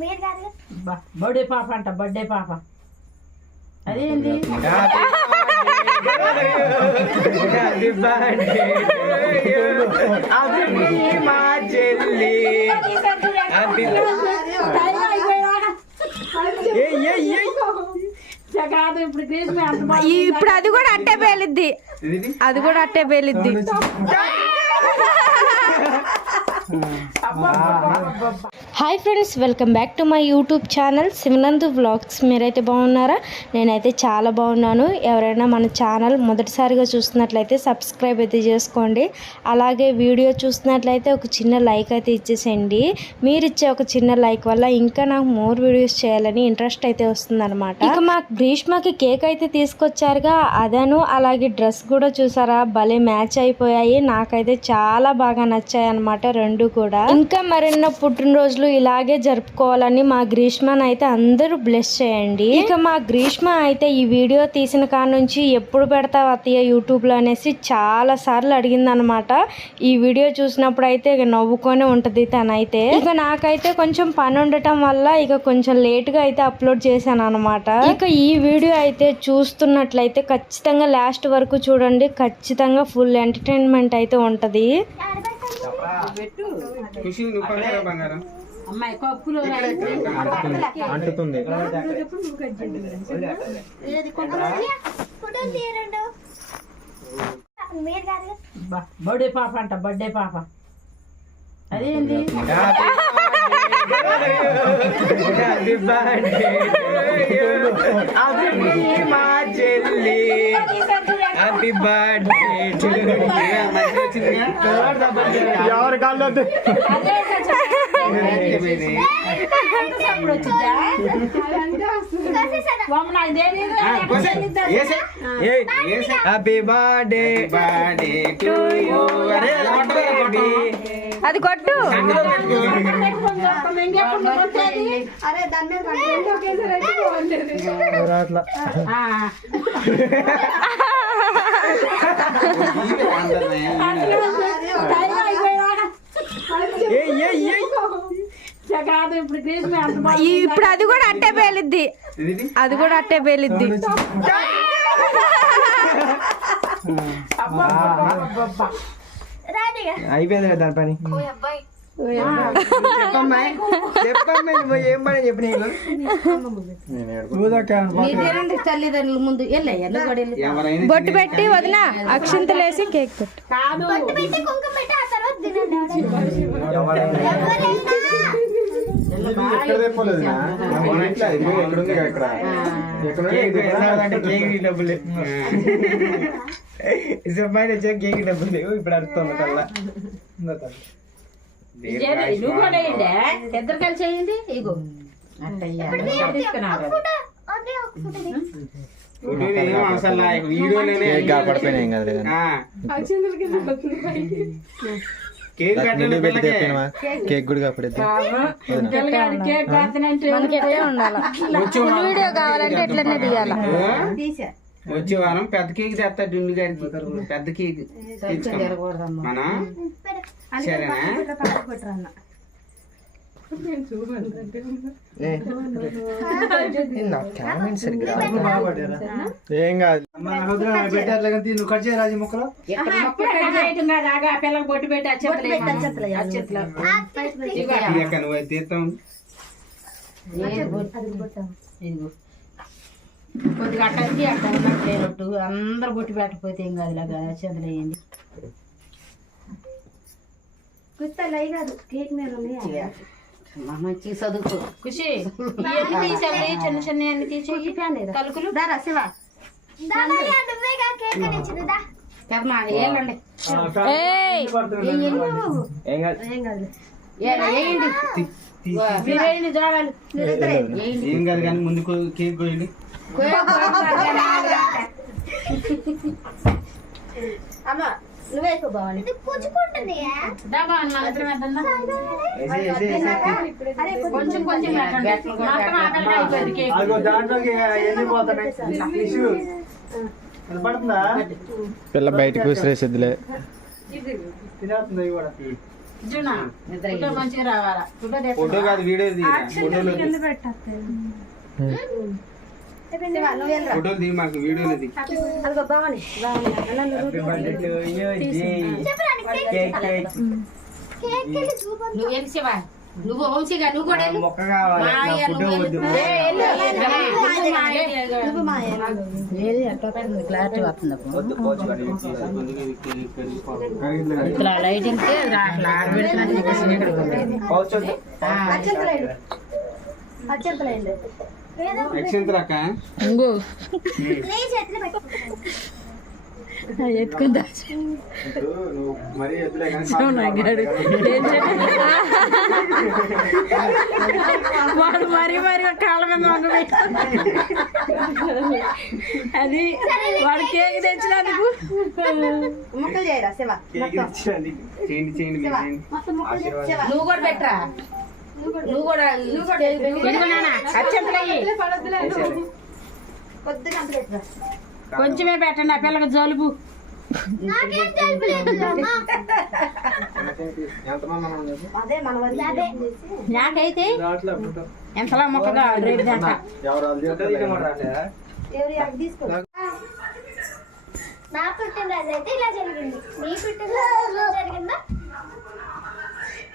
మీరు కాదు బర్త్డే పాప అంట బర్త్డే పాప. అదేంటి మా చెల్లి. అది ఏయ్, ఏయ్, ఏయ్. కాదు ఇప్పుడు అది కూడా అట్టే పేలిద్ది. ఇది? అది కూడా అట్టే పేలిద్ది. Hi friends welcome back to my YouTube channel Shivanandu vlogs. మీరైతే బాగున్నారా? నేనైతే చాలా బాగున్నాను. ఎవరైనా మన ఛానల్ మొదటిసారిగా చూస్తున్నట్లయితే సబ్స్క్రైబ్ అయితే చేసుకోండి. అలాగే వీడియో చూస్తున్నట్లయితే ఒక చిన్న లైక్ అయితే ఇచ్చేసేయండి. మీరు ఇచ్చే ఒక చిన్న లైక్ వల్ల ఇంకా నాకు మోర్ వీడియోస్ చేయాలని ఇంట్రెస్ట్ అయితే వస్తుందన్నమాట. ఇక మా గ్రీష్మకి కేక్ అయితే తీసుకొచ్చారుగా. అదను అలాగే డ్రెస్ కూడా చూసారా? భలే మ్యాచ్ అయిపోయాయి. నాకైతే చాలా బాగా నచ్చాయి అనమాట రెండు కూడా. ఇంకా మరెన్నో పుట్టినరోజులు ఇలాగే జరుపుకోవాలని మా గ్రీష్మని అయితే అందరూ బ్లెస్ చేయండి. ఇక మా గ్రీష్మ అయితే ఈ వీడియో తీసిన కాడ నుంచి ఎప్పుడు పెడతావు అత్తయ్య యూట్యూబ్లో అనేసి చాలా సార్లు అడిగింది అనమాట ఈ వీడియో చూసినప్పుడు అయితే ఇక నవ్వుకొని ఉంటది తనైతే. ఇక నాకైతే కొంచెం పని ఉండటం వల్ల ఇక కొంచెం లేట్గా అయితే అప్లోడ్ చేశాను అనమాట ఇక ఈ వీడియో అయితే చూస్తున్నట్లయితే ఖచ్చితంగా లాస్ట్ వరకు చూడండి. ఖచ్చితంగా ఫుల్ ఎంటర్టైన్మెంట్ అయితే ఉంటది. బంగారం అమ్మాయి కప్పులో అంటుతుంది ఫోటో తీయరండు మీరు కాదు బర్త్డే పాప అంట బర్త్డే పాప అదేంటి హ్యాపీ బర్త్డే అది మా చెల్లి హ్యాపీ బర్త్డే ఎవరి కాళ్ళు happy birthday birthday to you అది కొట్టు. అరే దాని మీద అట్లా ఇప్పుడు అది కూడా అట్టే పేలిద్ది. ఇది అది కూడా అట్టే పేలిద్ది. రాడిగా అయిపోయింది దాని పని. తల్లిదండ్రుల ముందు బొట్టు పెట్టి వదిన అక్షింతలేసి కేక్ పెట్టు కాదు బొట్టు పెట్టి కుంకుమ పెట్టి ఆ తర్వాత తినండి కేక్ ఎక్కడంటే కేక్ డబ్బులు ఇప్పుడు అడుగుతుంది కల్లా? నువ్వు కూడా వేయండి ఇద్దరు కలిసి వేయండి ఇగో. కేక్ కూడా కాపాడేది. వీడియో కావాలంటే ఎట్లనే తీయాల. వచ్చే వారం పెద్ద కేక్ తెస్తా డుండి గారికి పెద్ద కేక్. మన సరేనా? ఏం కాదు. ఇక్కడ మొక్క కట్ చేయటం కాదు ఆగా పిల్లకి బొట్టు పెట్టి అచ్చెత్తలు అచ్చెత్తలు ఈ యొక్క నువ్వు అయితే తీస్తాం ఇదిగో కొద్దిగా అట్టకి అట్ట ఉన్నట్టు లేనట్టు అందరు బొట్టు పెట్టకపోతే ఏం కాదు ఇలాగా వేయండి మంచి చదువుకో. ఖుషి ఇవన్నీ తీసేయండి చిన్న చిన్న అన్ని తీసేయి నువ్వేగా కేక్ ఏళ్ళండి. ఏం కాదు. కానీ కోయండి కొంచెం పిల్ల బయటకు విసిరేసిద్దిలే మంచిగా రావాలా ఫోటో కాదు వీడియో ఫోటోలు. ఫోటోలు దిగి మాకు వీడియోలు దిగి. కేక్ వెళ్ళి చూపొద్దు. నువ్వు శివ నువ్వు వంశీగా నువ్వు కూడా. మొక్క? క్లారిటీ వస్తుంది. ఇట్లా లైటింగ్ అట్లా ఆడబెట్టినట్టు ఎత్తుకుందా వాడు మరీ మరీ కాళ్ళ మీద వంగ అది వాడు కేక్ తెచ్చినందుకు నువ్వు కూడా పెట్టరా? నువ్వు కూడా. కొంచెమే పెట్టండి ఆ పిల్లకి జలుబు. నాకైతే ఎంతలా మొక్కగా రేపు నా పుట్టినరోజు అయితే ఇలా జరిగింది. మీ పుట్టినరోజు జరిగిందా?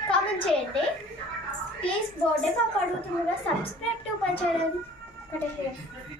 కామెంట్ చేయండి. ప్లీజ్ బర్త్డే పాప అడుగుతుందిగా సబ్స్క్రైబ్ టు మై ఛానల్